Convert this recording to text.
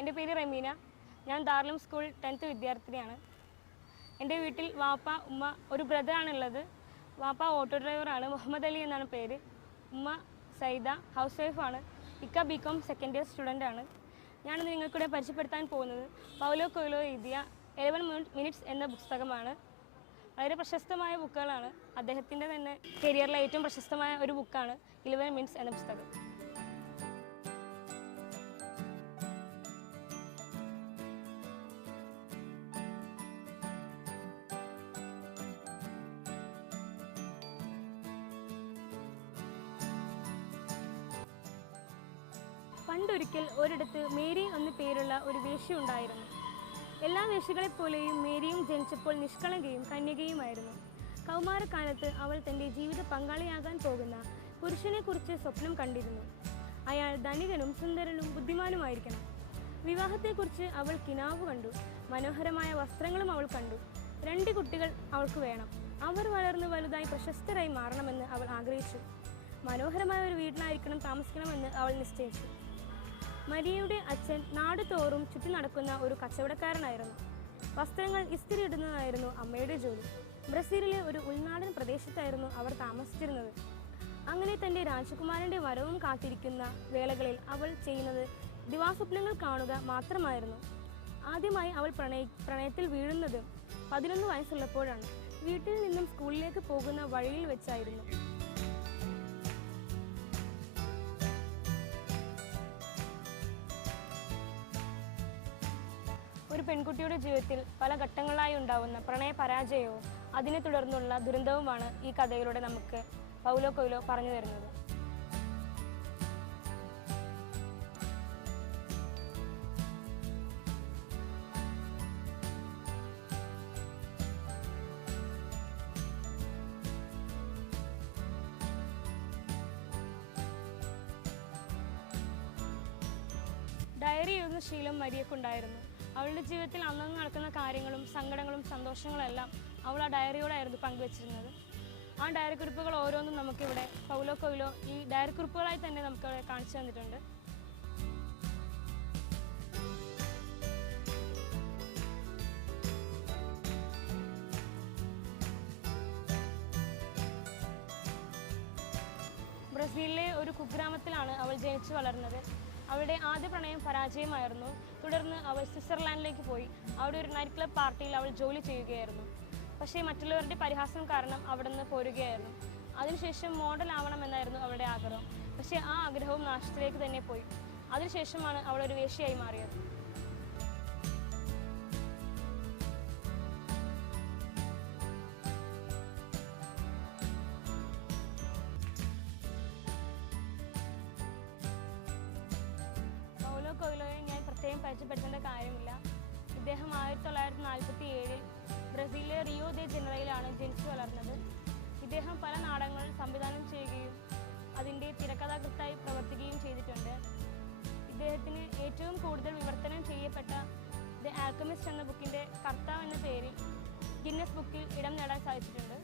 എൻ്റെ പേര് റമീന. ഞാൻ ദാറുൽ സ്കൂൾ 10th വിദ്യാർത്ഥിനിയാണ്. എൻ്റെ വീട്ടിൽ വാപ്പ, ഉമ്മ, ഒരു ബ്രദറാണുള്ളത്. വാപ്പ ഓട്ടോ ഡ്രൈവറാണ്, മുഹമ്മദ് അലി എന്നാണ് പേര്. ഉമ്മ സൈദ, ഹൗസ് വൈഫാണ്. ഇക്ക ബികോം സെക്കൻഡ് ഇയർ സ്റ്റുഡൻ്റാണ്. ഞാനിന്ന് നിങ്ങൾക്കൂടെ പരിചയപ്പെടുത്താൻ പോകുന്നത് പൗലോ കൊയ്ലോ എഴുതിയ 11 മിനിറ്റ്സ് എന്ന പുസ്തകമാണ്. വളരെ പ്രശസ്തമായ ബുക്കുകളാണ്. അദ്ദേഹത്തിൻ്റെ തന്നെ കരിയറിലെ ഏറ്റവും പ്രശസ്തമായ ഒരു ബുക്കാണ് 11 മിനിറ്റ്സ് എന്ന പുസ്തകം. പണ്ടൊരിക്കൽ ഒരിടത്ത് മേരി എന്നു പേരുള്ള ഒരു വേശ്യ ഉണ്ടായിരുന്നു. എല്ലാ വേശ്യകളെപ്പോലെയും മേരിയും ജനിച്ചപ്പോൾ നിഷ്കളങ്കയും കന്യകയുമായിരുന്നു. കൗമാരക്കാലത്ത് അവൾ തൻ്റെ ജീവിത പങ്കാളിയാകാൻ പോകുന്ന പുരുഷനെക്കുറിച്ച് സ്വപ്നം കണ്ടിരുന്നു. അയാൾ ധനികനും സുന്ദരനും ബുദ്ധിമാനുമായിരിക്കണം. വിവാഹത്തെക്കുറിച്ച് അവൾ കിനാവ് കണ്ടു. മനോഹരമായ വസ്ത്രങ്ങളും അവൾ കണ്ടു. 2 കുട്ടികൾ അവൾക്ക് വേണം. അവർ വളർന്ന് വലുതായി പ്രശസ്തരായി മാറണമെന്ന് അവൾ ആഗ്രഹിച്ചു. മനോഹരമായ ഒരു വീട്ടിലായിരിക്കണം താമസിക്കണമെന്ന് അവൾ നിശ്ചയിച്ചു. മരിയയുടെ അച്ഛൻ നാടുതോറും ചുറ്റി നടക്കുന്ന ഒരു കച്ചവടക്കാരനായിരുന്നു. വസ്ത്രങ്ങൾ ഇസ്തിരി ഇടുന്നതായിരുന്നു അമ്മയുടെ ജോലി. ബ്രസീലിലെ ഒരു ഉൾനാടൻ പ്രദേശത്തായിരുന്നു അവർ താമസിച്ചിരുന്നത്. അങ്ങനെ തൻ്റെ രാജകുമാരൻ്റെ വരവും കാത്തിരിക്കുന്ന വേളകളിൽ അവൾ ചെയ്യുന്നത് ദിവാസ്വപ്നങ്ങൾ കാണുക മാത്രമായിരുന്നു. ആദ്യമായി അവൾ പ്രണയത്തിൽ വീഴുന്നത് 11 വയസ്സുള്ളപ്പോഴാണ്. വീട്ടിൽ നിന്നും സ്കൂളിലേക്ക് പോകുന്ന വഴിയിൽ വെച്ചായിരുന്നു. ഒരു പെൺകുട്ടിയുടെ ജീവിതത്തിൽ പല ഘട്ടങ്ങളായി ഉണ്ടാവുന്ന പ്രണയ പരാജയവും അതിനെ തുടർന്നുള്ള ദുരന്തവുമാണ് ഈ കഥയിലൂടെ നമുക്ക് പൗലോ കൊയ്ലോ പറഞ്ഞു തരുന്നത്. ഡയറി എഴുതുന്ന ശീലം മരിയക്കുണ്ടായിരുന്നു. അവളുടെ ജീവിതത്തിൽ അന്നന്ന് നടക്കുന്ന കാര്യങ്ങളും സങ്കടങ്ങളും സന്തോഷങ്ങളും എല്ലാം അവൾ ആ ഡയറിയോടായിരുന്നു പങ്കുവച്ചിരുന്നത്. ആ ഡയറി കുറിപ്പുകൾ ഓരോന്നും നമുക്കിവിടെ പൗലോ കൊയ്ലോ ഈ ഡയറി കുറിപ്പുകളായി തന്നെ നമുക്കിവിടെ കാണിച്ചു തന്നിട്ടുണ്ട്. ബ്രസീലിലെ ഒരു കുഗ്രാമത്തിലാണ് അവൾ ജനിച്ചു വളർന്നത്. അവളുടെ ആദ്യ പ്രണയം പരാജയമായിരുന്നു. തുടർന്ന് അവൾ സ്വിറ്റ്സർലാൻഡിലേക്ക് പോയി. അവിടെ ഒരു നൈറ്റ് ക്ലബ് പാർട്ടിയിൽ അവൾ ജോലി ചെയ്യുകയായിരുന്നു. പക്ഷേ മറ്റുള്ളവരുടെ പരിഹാസം കാരണം അവിടെ നിന്ന് പോരുകയായിരുന്നു. അതിനുശേഷം മോഡൽ ആവണമെന്നായിരുന്നു അവളുടെ ആഗ്രഹം. പക്ഷേ ആ ആഗ്രഹവും നാശത്തിലേക്ക് തന്നെ പോയി. അതിനുശേഷമാണ് അവൾ ഒരു വേശ്യയായി മാറിയത്. പൗലോ കൊയ്ലോയെ ഞാൻ പ്രത്യേകം പരിചയപ്പെടുത്തേണ്ട കാര്യമില്ല. ഇദ്ദേഹം 1947 ബ്രസീലിലെ റിയോ ദെ ജനറയിലാണ് ജനിച്ചു വളർന്നത്. ഇദ്ദേഹം പല നാടകങ്ങൾ സംവിധാനം ചെയ്യുകയും അതിൻ്റെ തിരക്കഥാകൃത്തായി പ്രവർത്തിക്കുകയും ചെയ്തിട്ടുണ്ട്. ഇദ്ദേഹത്തിന് ഏറ്റവും കൂടുതൽ വിവർത്തനം ചെയ്യപ്പെട്ട ദ ആൽക്കമിസ്റ്റ് എന്ന ബുക്കിൻ്റെ കർത്താവ് എന്ന പേരിൽ ഗിന്നസ് ബുക്കിൽ ഇടം നേടാൻ സാധിച്ചിട്ടുണ്ട്.